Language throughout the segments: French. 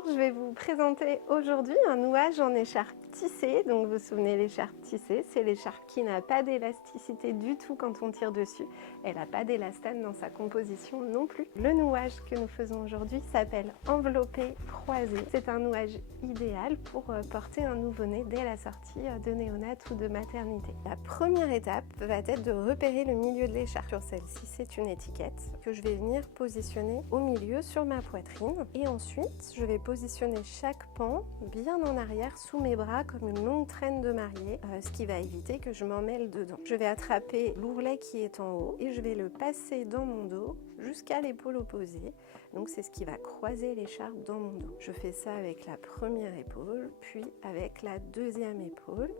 Bonjour, je vais vous présenter aujourd'hui un nouage en écharpe tissée. Donc vous vous souvenez, l'écharpe tissée, c'est l'écharpe qui n'a pas d'élasticité du tout quand on tire dessus. Elle n'a pas d'élastane dans sa composition non plus. Le nouage que nous faisons aujourd'hui s'appelle enveloppé croisé. C'est un nouage idéal pour porter un nouveau-né dès la sortie de néonat ou de maternité. La première étape va être de repérer le milieu de l'écharpe. Sur celle-ci, c'est une étiquette que je vais venir positionner au milieu sur ma poitrine. Et ensuite, je vais positionner chaque pan bien en arrière sous mes bras comme une longue traîne de mariée, ce qui va éviter que je m'en mêle dedans. Je vais attraper l'ourlet qui est en haut et je vais le passer dans mon dos jusqu'à l'épaule opposée. Donc c'est ce qui va croiser l'écharpe dans mon dos. Je fais ça avec la première épaule, puis avec la deuxième épaule.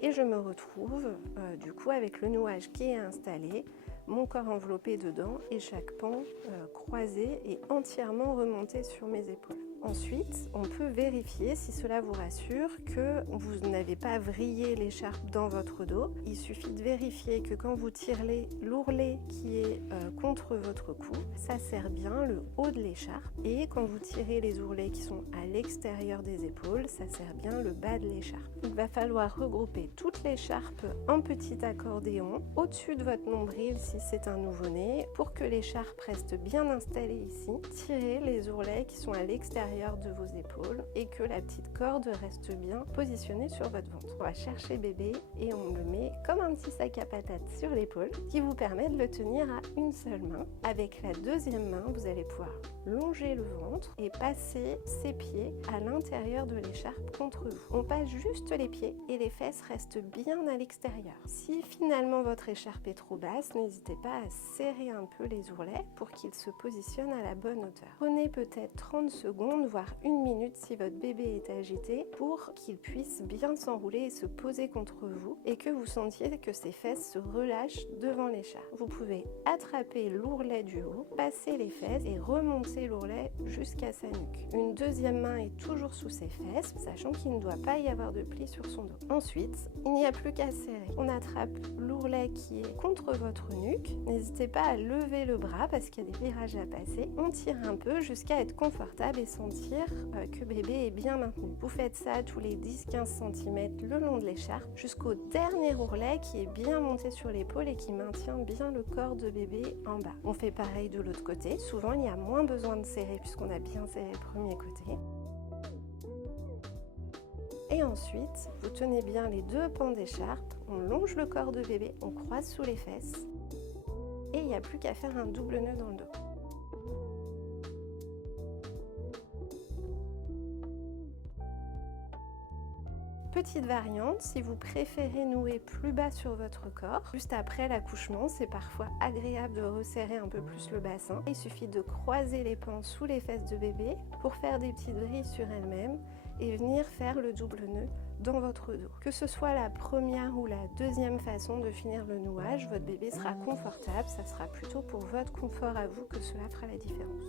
Et je me retrouve du coup avec le nouage qui est installé, mon corps enveloppé dedans et chaque pan croisé et entièrement remonté sur mes épaules. Ensuite, on peut vérifier, si cela vous rassure, que vous n'avez pas vrillé l'écharpe dans votre dos. Il suffit de vérifier que quand vous tirez l'ourlet qui est contre votre cou, ça serre bien le haut de l'écharpe. Et quand vous tirez les ourlets qui sont à l'extérieur des épaules, ça serre bien le bas de l'écharpe. Il va falloir regrouper toute l'écharpe en petit accordéon au-dessus de votre nombril si c'est un nouveau-né. Pour que l'écharpe reste bien installée ici, tirez les ourlets qui sont à l'extérieur de vos épaules et que la petite corde reste bien positionnée sur votre ventre. On va chercher bébé et on le met comme un petit sac à patates sur l'épaule qui vous permet de le tenir à une seule main. Avec la deuxième main, vous allez pouvoir longer le ventre et passer ses pieds à l'intérieur de l'écharpe contre vous. On passe juste les pieds et les fesses restent bien à l'extérieur. Si finalement votre écharpe est trop basse, n'hésitez pas à serrer un peu les ourlets pour qu'ils se positionnent à la bonne hauteur. Prenez peut-être 30 secondes, voire 1 minute si votre bébé est agité, pour qu'il puisse bien s'enrouler et se poser contre vous et que vous sentiez que ses fesses se relâchent devant l'écharpe. Vous pouvez attraper l'ourlet du haut, passer les fesses et remonter l'ourlet jusqu'à sa nuque. Une deuxième main est toujours sous ses fesses, sachant qu'il ne doit pas y avoir de pli sur son dos. Ensuite, il n'y a plus qu'à serrer. On attrape l'ourlet qui est contre votre nuque. N'hésitez pas à lever le bras parce qu'il y a des virages à passer. On tire un peu jusqu'à être confortable et sentir que bébé est bien maintenu. Vous faites ça tous les 10-15 cm le long de l'écharpe jusqu'au dernier ourlet qui est bien monté sur l'épaule et qui maintient bien le corps de bébé en bas. On fait pareil de l'autre côté. Souvent, il y a moins besoin de serrer puisqu'on a bien serré le premier côté. Et ensuite, vous tenez bien les deux pans d'écharpe, on longe le corps de bébé, on croise sous les fesses et il n'y a plus qu'à faire un double nœud dans le dos. Petite variante, si vous préférez nouer plus bas sur votre corps, juste après l'accouchement, c'est parfois agréable de resserrer un peu plus le bassin. Il suffit de croiser les pans sous les fesses de bébé pour faire des petites vrilles sur elles-mêmes et venir faire le double nœud dans votre dos. Que ce soit la première ou la deuxième façon de finir le nouage, votre bébé sera confortable, ça sera plutôt pour votre confort à vous que cela fera la différence.